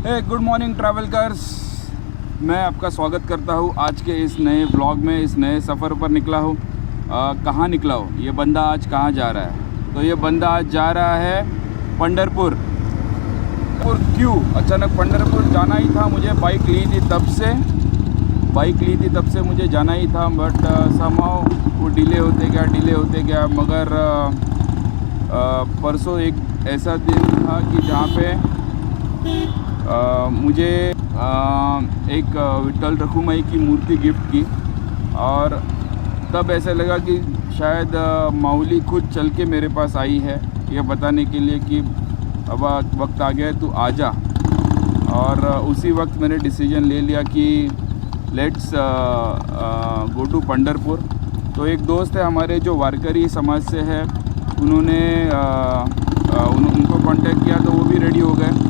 Good morning travellers. मैं आपका स्वागत करता हूँ आज के इस नए ब्लॉग में। इस नए सफ़र पर निकला हूँ। कहाँ निकला हूँ, ये बंदा आज कहाँ जा रहा है? तो ये बंदा आज जा रहा है पंढरपुर। और क्यों अचानक पंढरपुर जाना ही था मुझे। बाइक ली थी तब से मुझे जाना ही था, बट समहाउ वो डिले होते गया। मगर परसों एक ऐसा दिन था कि जहाँ पे मुझे एक विट्ठल रखुमाई की मूर्ति गिफ्ट की, और तब ऐसा लगा कि शायद माऊली खुद चल के मेरे पास आई है ये बताने के लिए कि अब वक्त आ गया है, तू आ जा। और उसी वक्त मैंने डिसीजन ले लिया कि लेट्स गो टू पंढरपुर। तो एक दोस्त है हमारे जो वारकरी समाज से है, उन्होंने उनको कांटेक्ट किया तो वो भी रेडी हो गए।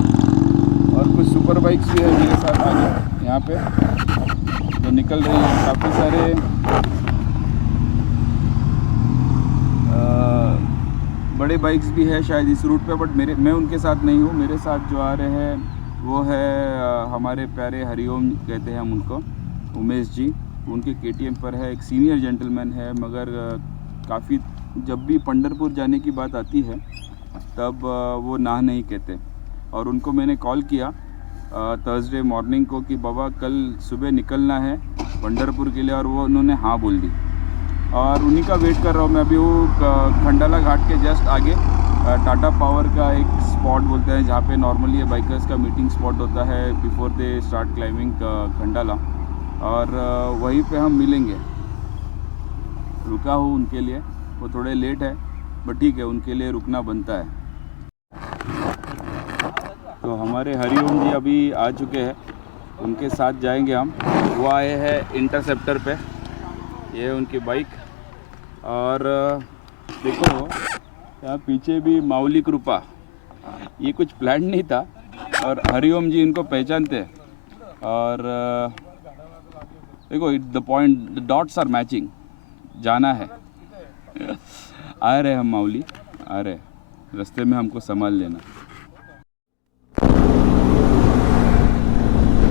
और कुछ सुपर बाइक्स भी है मेरे साथ आगे यहाँ पे जो निकल रही है। काफ़ी सारे बड़े बाइक्स भी है शायद इस रूट पे, बट मैं उनके साथ नहीं हूँ। मेरे साथ जो आ रहे हैं वो है हमारे प्यारे हरिओम कहते हैं हम उनको, उमेश जी। उनके KTM पर है, एक सीनियर जेंटलमैन है, मगर काफ़ी जब भी पंढरपुर जाने की बात आती है तब वो ना नहीं कहते। और उनको मैंने कॉल किया थर्सडे मॉर्निंग को कि बाबा कल सुबह निकलना है पंढरपुर के लिए, और वो उन्होंने हाँ बोल दी। और उन्हीं का वेट कर रहा हूँ मैं अभी। वो खंडाला घाट के जस्ट आगे टाटा पावर का एक स्पॉट बोलते हैं जहाँ पे नॉर्मली बाइकर्स का मीटिंग स्पॉट होता है before they start climbing Khandala, और वहीं पे हम मिलेंगे। रुका हूँ उनके लिए, वो थोड़े लेट है बट ठीक है, उनके लिए रुकना बनता है। तो हमारे हरिओम जी अभी आ चुके हैं, उनके साथ जाएंगे हम। वो आए हैं इंटरसेप्टर पे, ये है उनकी बाइक। और देखो यहाँ पीछे भी माऊली कृपा, ये कुछ प्लान नहीं था और हरिओम जी इनको पहचानते हैं। और देखो the point, the dots are matching, जाना है। आ रहे हम माऊली, आ रहे, रास्ते में हमको संभाल लेना।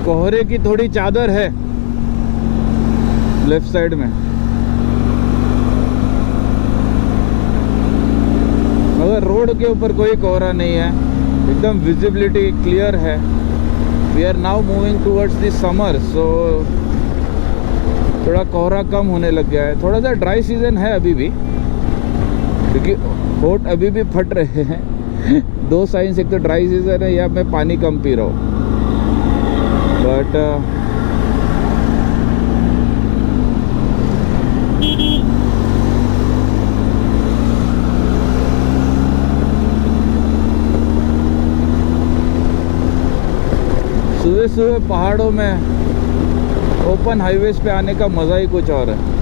कोहरे की थोड़ी चादर है लेफ्ट साइड में, मगर रोड के ऊपर कोई कोहरा नहीं है, एकदम विजिबिलिटी क्लियर है। We are now moving towards the summer, so थोड़ा कोहरा कम होने लग गया है। थोड़ा सा ड्राई सीजन है अभी भी, क्योंकि होठ अभी भी फट रहे हैं। दो साइंस, एक तो ड्राई सीजन है या मैं पानी कम पी रहा हूँ। बट सुबह सुबह पहाड़ों में ओपन हाईवेज पे आने का मज़ा ही कुछ और है।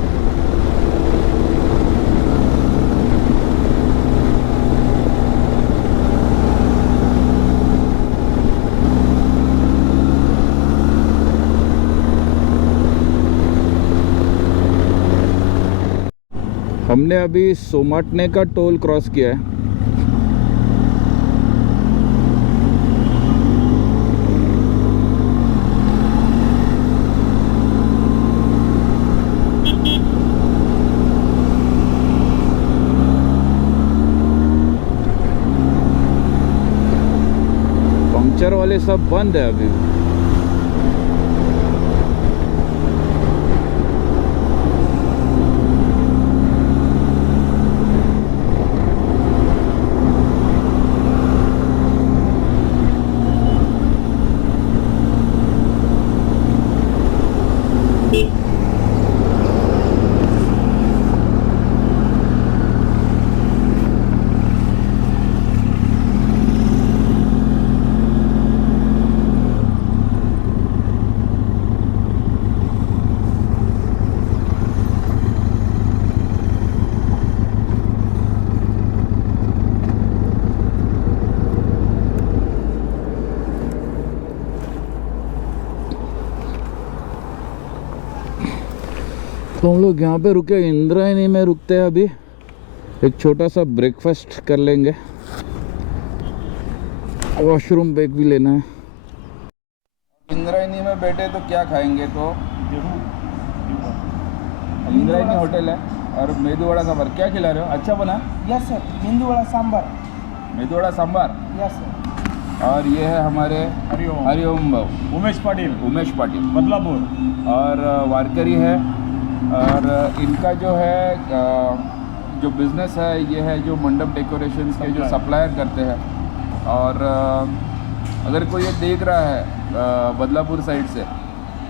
हमने अभी सोमाटने का टोल क्रॉस किया है। पंक्चर वाले सब बंद है अभी। तो हम लोग यहाँ पे रुके, इंद्रायणी में रुकते हैं अभी। एक छोटा सा ब्रेकफास्ट कर लेंगे, वॉशरूम ब्रेक भी लेना है। में बैठे तो क्या खाएंगे, तो देखो इंद्रायणी होटल है और मेदू वड़ा सांभर क्या खिला रहे हो? अच्छा बना? Yes sir, medu vada sambar. Medu vada sambar. Yes sir. और ये है हमारे हरिओम हरिओम भाऊ उमेश पाटिल उमेश पाटिल बदलापुर और वारकरी है। और इनका जो है जो बिज़नेस है ये है जो मंडप डेकोरेशंस के जो सप्लायर करते हैं। और अगर कोई ये देख रहा है बदलापुर साइड से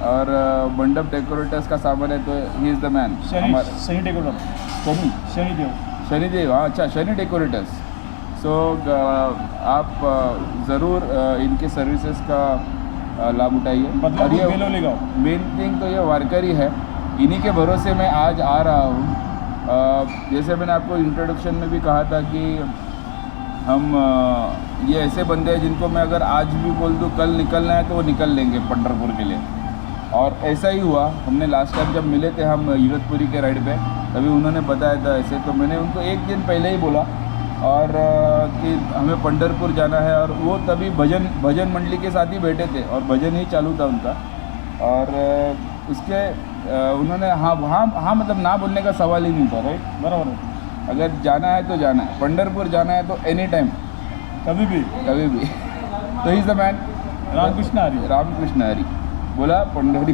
और मंडप डेकोरेटर्स का सामान है तो he is the man. Shani decorator Shanidev, हाँ अच्छा, शनि डेकोरेटर्स। सो आप ज़रूर इनके सर्विसेज का लाभ उठाइए। और ये मेन थिंग तो ये वारकरी है, इन्हीं के भरोसे मैं आज आ रहा हूँ। जैसे मैंने आपको इंट्रोडक्शन में भी कहा था कि हम ये ऐसे बंदे हैं जिनको मैं अगर आज भी बोल दूँ कल निकलना है तो वो निकल लेंगे पंढरपुर के लिए। और ऐसा ही हुआ, हमने लास्ट टाइम जब मिले थे हम इगतपुरी के राइड पे, तभी उन्होंने बताया था ऐसे, तो मैंने उनको एक दिन पहले ही बोला और कि हमें पंढरपुर जाना है। और वो तभी भजन मंडली के साथ ही बैठे थे और भजन ही चालू था उनका। और उसके उन्होंने हाँ मतलब ना बोलने का सवाल ही नहीं था, राइट? बराबर है। अगर जाना है तो जाना है, पंढरपुर जाना है तो एनी टाइम, कभी भी तो he is the man. Ramkrishna Hari बोला पंडरी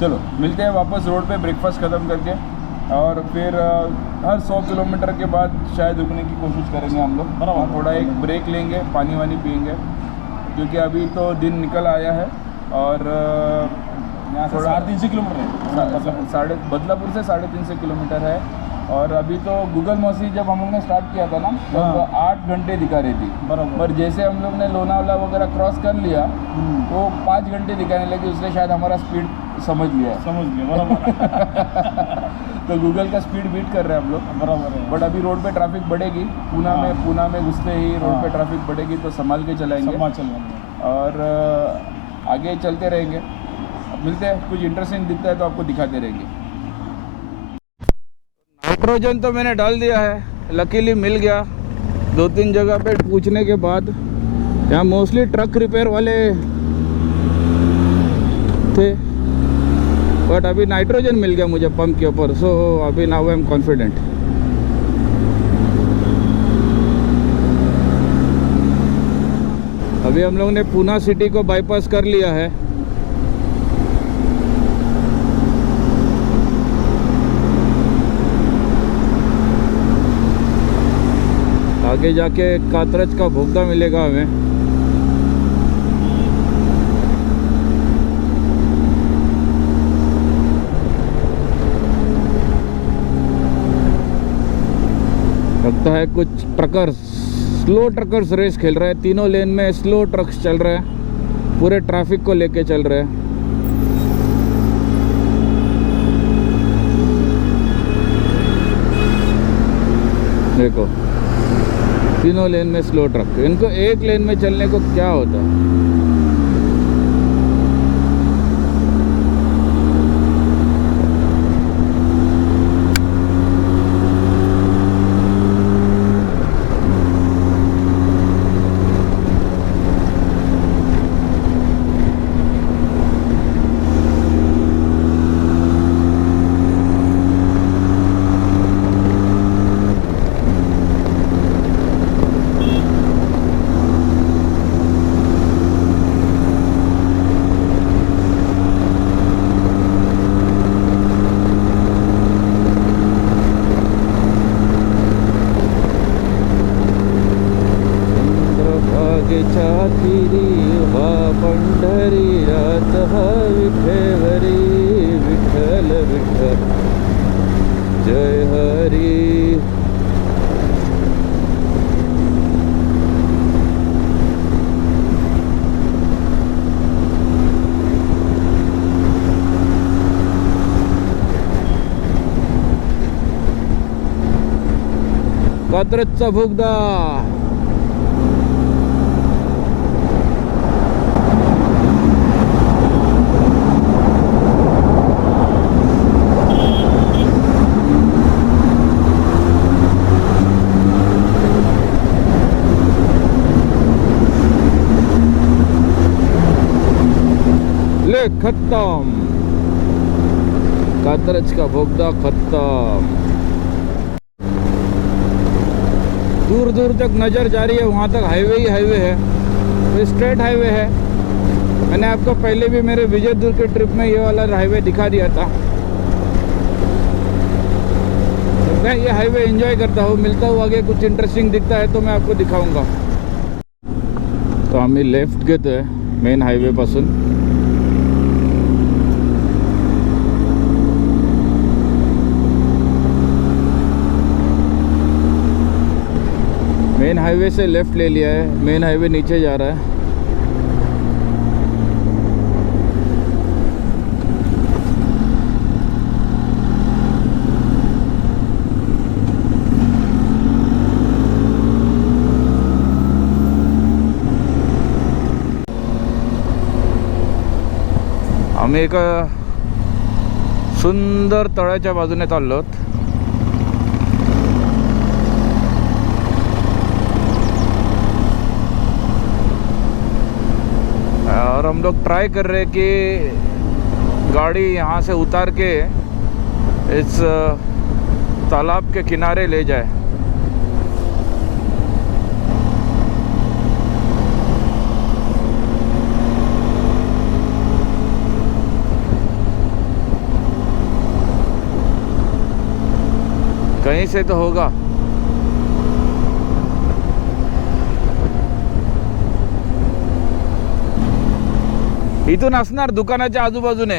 चलो मिलते हैं वापस रोड पे ब्रेकफास्ट ख़त्म करके, और फिर हर 100 किलोमीटर के बाद शायद रुकने की कोशिश करेंगे हम लोग। बराबर। थोड़ा एक ब्रेक लेंगे, पानी वानी पियेंगे, क्योंकि अभी तो दिन निकल आया है। और यहाँ से 350 किलोमीटर है, बदलापुर से 350 किलोमीटर है। और अभी तो गूगल मौसी जब हम लोग ने स्टार्ट किया था ना तब 8 घंटे दिखा रही थी, बराबर। पर जैसे हम लोग ने लोनावला वगैरह क्रॉस कर लिया तो 5 घंटे दिखाने लगे, उसने शायद हमारा स्पीड समझ लिया बराबर तो गूगल का स्पीड बीट कर रहे हैं हम लोग, बराबर है। बट अभी रोड पे ट्रैफिक बढ़ेगी। पूना में घुसते ही रोड पे ट्रैफिक बढ़ेगी, तो संभाल के चलाएंगे और आगे चलते रहेंगे। मिलते हैं, कुछ इंटरेस्टिंग दिखता है तो आपको दिखाते रहेंगे। नाइट्रोजन तो मैंने डाल दिया है, लकीली मिल गया 2-3 जगह पे पूछने के बाद। यहाँ मोस्टली ट्रक रिपेयर वाले थे, बट अभी नाइट्रोजन मिल गया मुझे पंप के ऊपर। सो अभी नाउ आई एम कॉन्फिडेंट। अभी हम लोग ने पूना सिटी को बाईपास कर लिया है। आगे जाके कातरच का भोगदा मिलेगा हमें। लगता है कुछ ट्रकर्स, स्लो ट्रकर्स रेस खेल रहे हैं। तीनों लेन में स्लो ट्रक्स चल रहे हैं, पूरे ट्रैफिक को लेके चल रहे हैं। देखो तीनों लेन में स्लो ट्रक, इनको एक लेन में चलने को क्या होता है। चाकिरी हा पंढरी रात हा विठेवरी, विठ्ठल विठ्ठल जय हरी। कात्रजचा भोगदा। खत्म, कात्रज का बोगदा खत्म। दूर दूर तक नज़र जा रही है, वहाँ तक हाईवे ही हाईवे है, तो स्ट्रेट हाईवे है। मैंने आपको पहले भी मेरे विजय दुर्ग के ट्रिप में ये वाला हाईवे दिखा दिया था। मैं ये हाईवे एंजॉय करता हूँ, मिलता हूँ आगे कुछ इंटरेस्टिंग दिखता है तो मैं आपको दिखाऊंगा। तो आम्ही लेफ्ट घेतोय मेन हायवे पासून। मेन हाईवे से लेफ्ट ले लिया है, मेन हाईवे नीचे जा रहा है। आम्ही एका सुंदर तळ्याच्या बाजूने चाललो आहोत। और हम लोग ट्राई कर रहे हैं कि गाड़ी यहाँ से उतार के इस तालाब के किनारे ले जाए। कहीं से तो होगा। इथून असणार दुकानाच्या आजूबाजूने,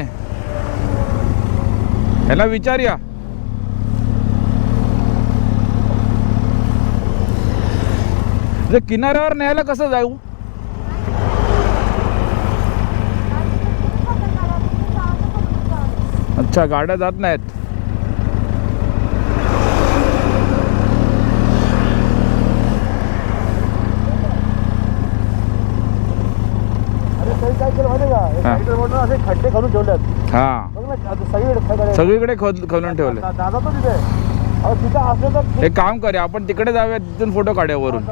ह्याला विचारूया। जे किनाऱ्यावर न्यायला कसं जाऊ? अच्छा, गाड्या जात नाहीत। खड्डे करून ठेवलेत। हा, सगळीकडे खोलून ठेवले। दादा तो तिथे तिथे असलं तर एक काम करूया, आपण तिकडे जाऊया, तिथून फोटो काढूया वरून।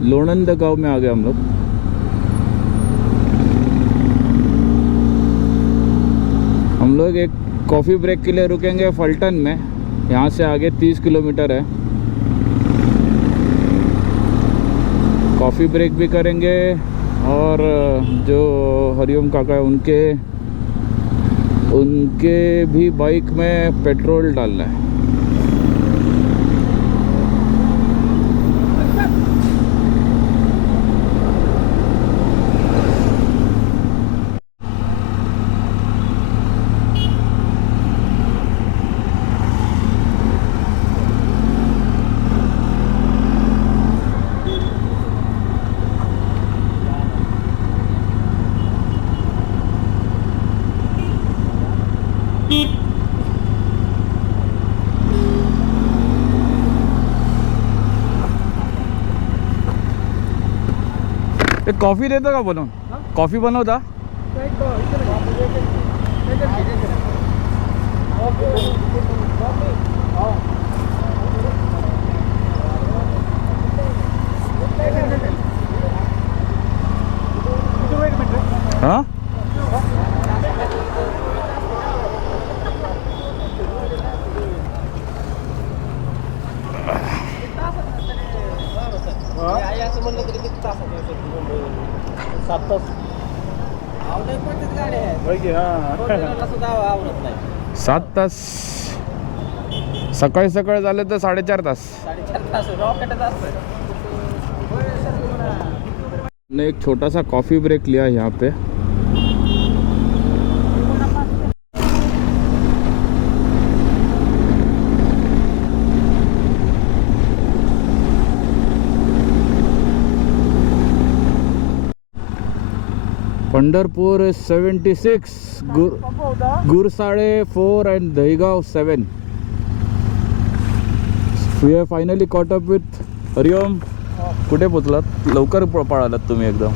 लोणंद गांव में आ गए हम लोग। हम लोग एक कॉफ़ी ब्रेक के लिए रुकेंगे फल्टन में। यहाँ से आगे 30 किलोमीटर है। कॉफ़ी ब्रेक भी करेंगे और जो हरिओम काका है उनके भी बाइक में पेट्रोल डालना है। एक कॉफ़ी देता का बनवून? कॉफ़ी बनवता? हाँ सात तास सकाळी सकाळी झाले तर 4.5 तास ने एक छोटा सा कॉफ़ी ब्रेक लिया यहाँ पे Pandharpur 76 Gursale 4 and Dahigaon 7 we are finally caught up with Hariom कुठे पोचलात लवकर पळालात तुम्ही एकदम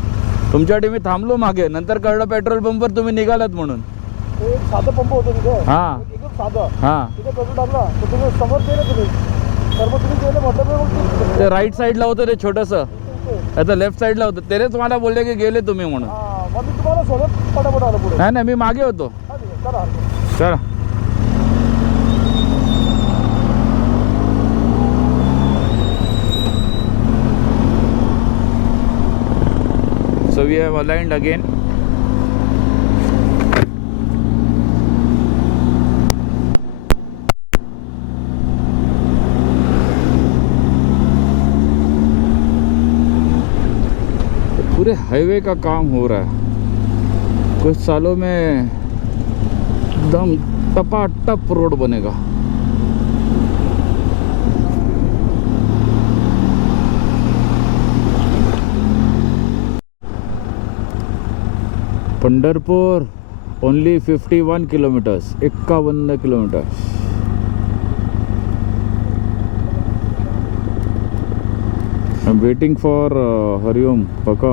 तुमच्यासाठी मी थांबलो मागे नंतर कळलं पेट्रोल पंपवर तुम्ही निघालात म्हणून एक साधा पंप होतो तिथे हां एकदम साधा हां तिथे पेट्रोल टाकला तर तुम्ही समोर गेले तर मग तुम्ही गेले म्हटलं मग ते राईट साईडला होतं ते छोटंसं आता लेफ्ट साईडला होतं तेच मला बोलले की गेले तुम्ही म्हणून मग मी तुम्हाला शोधत पटापट आलो पुढे नाही नाही मी मागे होतो हा, ठीक आहे. चला चला So we have aligned again. पूरे हाईवे का काम हो रहा है कुछ सालों में एकदम टपाटप रोड बनेगा Pandharpur only 51 kilometres 51 kilometres I am waiting for Hariom पका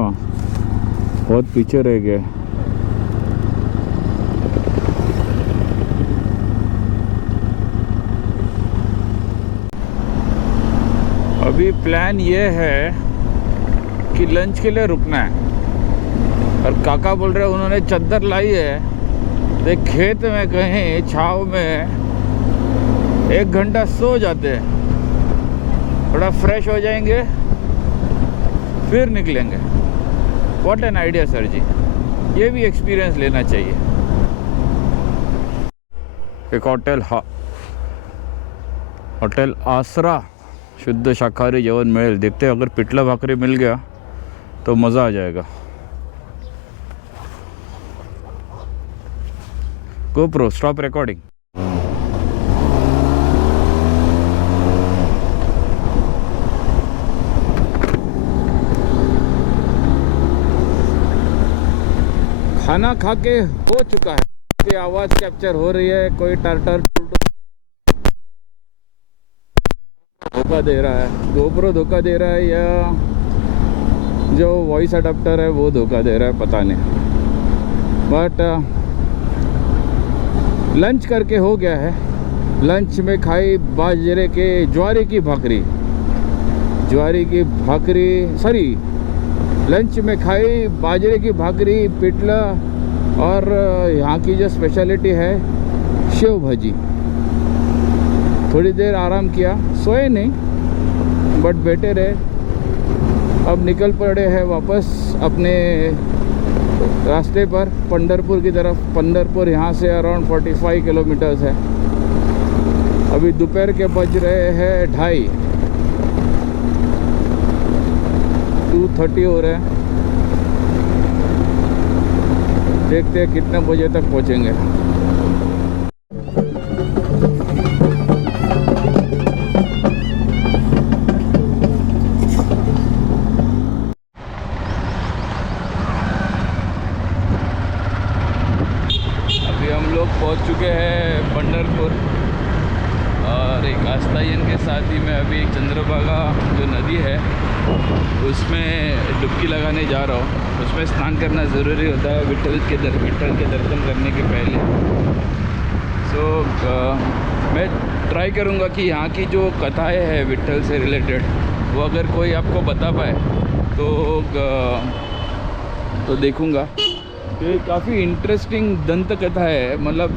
बहुत पीछे रह गया अभी प्लान ये है कि लंच के लिए रुकना है और काका बोल रहे हैं उन्होंने चद्दर लाई है तो खेत में कहीं छाव में 1 घंटा सो जाते हैं थोड़ा फ्रेश हो जाएंगे फिर निकलेंगे व्हाट एन आइडिया सर जी ये भी एक्सपीरियंस लेना चाहिए एक होटल आसरा शुद्ध शाकाहारी जेवण मिळेल देखते हैं, अगर पिठला भाकरी मिल गया तो मज़ा आ जाएगा GoPro, stop recording. खाना खा के हो चुका है कि आवाज़ कैप्चर हो रही है कोई टार्टर धोखा दे रहा है GoPro धोखा दे रहा है या जो वॉइस अडाप्टर है वो धोखा दे रहा है पता नहीं बट लंच करके हो गया है लंच में खाई बाजरे के ज्वारी की भाकरी सॉरी लंच में खाई बाजरे की भाकरी पिठला और यहाँ की जो स्पेशलिटी है शेव भाजी थोड़ी देर आराम किया सोए नहीं बट बैठे रहे अब निकल पड़े हैं वापस अपने रास्ते पर पंढरपुर की तरफ पंढरपुर यहाँ से अराउंड 45 किलोमीटर्स है अभी दोपहर के बज रहे हैं 2:30 2:30 हो रहे हैं देखते हैं कितने बजे तक पहुँचेंगे पहुंच चुके हैं पंढरपुर और एक आस्तायन के साथ ही में अभी चंद्रभागा जो नदी है उसमें डुबकी लगाने जा रहा हूँ। उसमें स्नान करना ज़रूरी होता है विट्ठल के दर्शन करने के पहले। मैं ट्राई करूँगा कि यहाँ की जो कथाएँ हैं विट्ठल से रिलेटेड, वो अगर कोई आपको बता पाए तो देखूँगा। ये काफ़ी इंटरेस्टिंग दंत कथा है, मतलब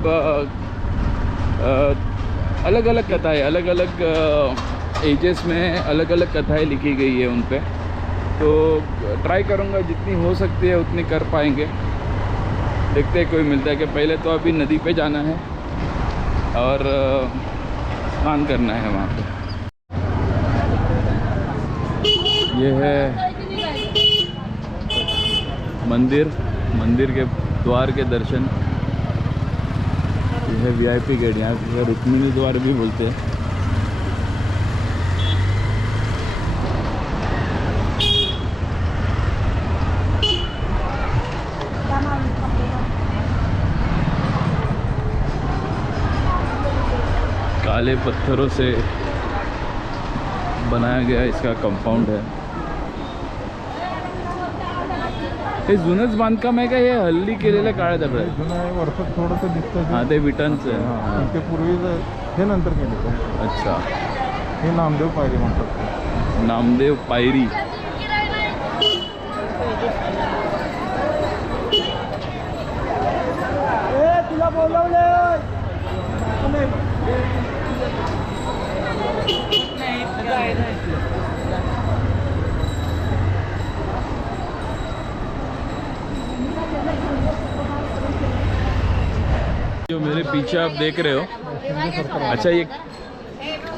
अलग अलग कथाएँ, अलग अलग एजेस में अलग अलग कथाएँ लिखी गई है उन पे। तो ट्राई करूँगा जितनी हो सकती है उतनी कर पाएंगे। देखते हैं कोई मिलता है कि पहले तो अभी नदी पे जाना है और स्नान करना है वहाँ पे। ये है मंदिर के द्वार के दर्शन। ये है VIP गेट, यहाँ पे रुक्मिणी द्वार भी बोलते हैं। काले पत्थरों से बनाया गया इसका कंपाउंड है। हे जुनंच बांधकाम आहे का हे हल्ली केलेलं काळ्या दगड? जुनं आहे, वरचं थोडंसं दिसतं. हां, ते विटांचं आहे. हां, ते पूर्वीचं हे नंतर केलं. अच्छा, हे नामदेव पायरी म्हणतात. नामदेव पायरी. तुला बोलवले. जो मेरे पीछे आप देख रहे हो, अच्छा ये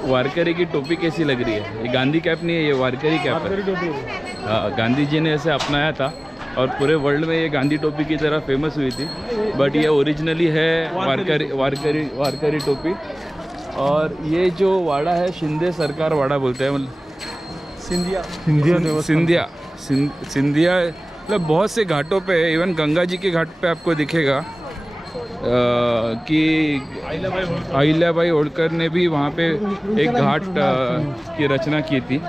वारकरी की टोपी कैसी लग रही है? ये गांधी कैप नहीं है, ये वारकरी कैप है। हाँ, गांधी जी ने ऐसे अपनाया था और पूरे वर्ल्ड में ये गांधी टोपी की तरह फेमस हुई थी, बट ये ओरिजिनली है वारकरी टोपी। और ये जो वाड़ा है शिंदे सरकार वाड़ा बोलते हैं, मतलब सिंधिया मतलब बहुत से घाटों पे, इवन गंगा जी के घाट पे आपको दिखेगा कि अहिल्याबाई होलकर ने भी वहाँ पे एक घाट की रचना की थी।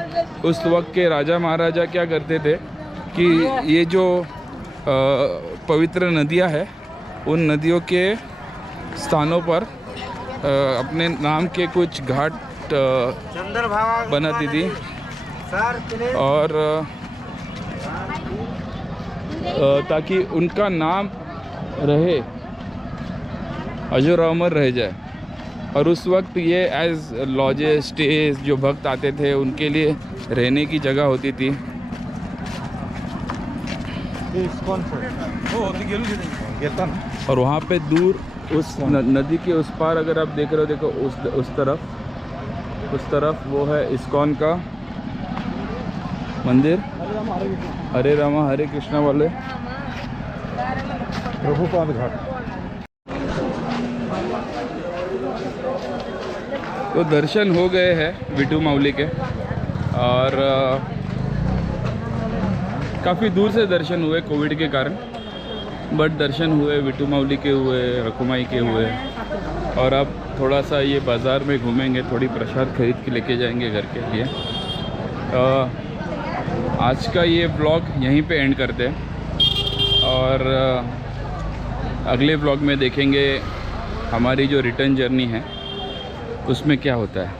उस वक्त के राजा महाराजा क्या करते थे कि ये जो पवित्र नदियाँ हैं, उन नदियों के स्थानों पर अपने नाम के कुछ घाट बनाती थी और ताकि उनका नाम रहे, अजर अमर रह जाए। और उस वक्त ये एज लॉजेस, स्टेज, जो भक्त आते थे उनके लिए रहने की जगह होती थी। और वहाँ पे दूर उस नदी के उस पार अगर आप देख रहे हो, देखो उस तरफ वो है इस्कॉन का मंदिर, हरे रामा हरे कृष्णा वाले। प्रभुपाद घाट। तो दर्शन हो गए हैं विटू माउली के, और काफ़ी दूर से दर्शन हुए कोविड के कारण, बट दर्शन हुए, विटू माउली के हुए, रकुमाई के हुए। और अब थोड़ा सा ये बाज़ार में घूमेंगे, थोड़ी प्रसाद खरीद के लेके जाएंगे घर के लिए। आज का ये ब्लॉग यहीं पे एंड करते हैं, और अगले ब्लॉग में देखेंगे हमारी जो रिटर्न जर्नी है उसमें क्या होता है।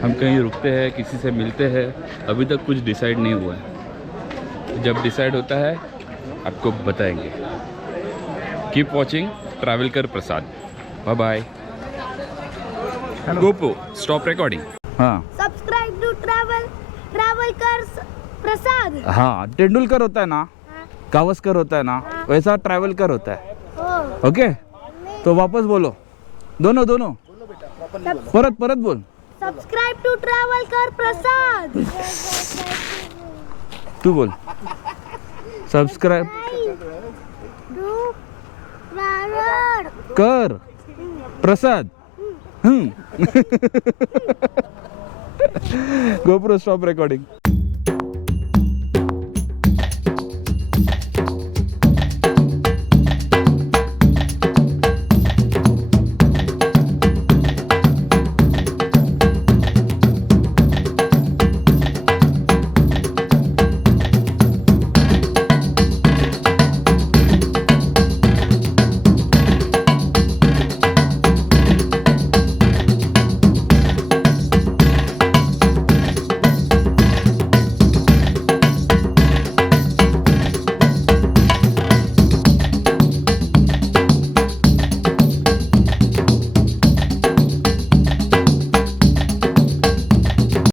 हम कहीं रुकते हैं, किसी से मिलते हैं, अभी तक कुछ डिसाइड नहीं हुआ है। जब डिसाइड होता है आपको बताएंगे। कीप वॉचिंग ट्रैवल कर Prasad. Bye bye. GoPro stop recording. हाँ, सब्सक्राइब टू ट्रैवल कर प्रसाद। हाँ, तेंदुलकर होता है ना, गावस्कर होता है ना, वैसा ट्रैवल कर होता है। ओके, तो वापस बोलो, दोनों परत बोल। सब्सक्राइब टू ट्रैवल कर प्रसाद। तू बोल सब्सक्राइब टू ट्रैवल कर प्रसाद। GoPro stop recording.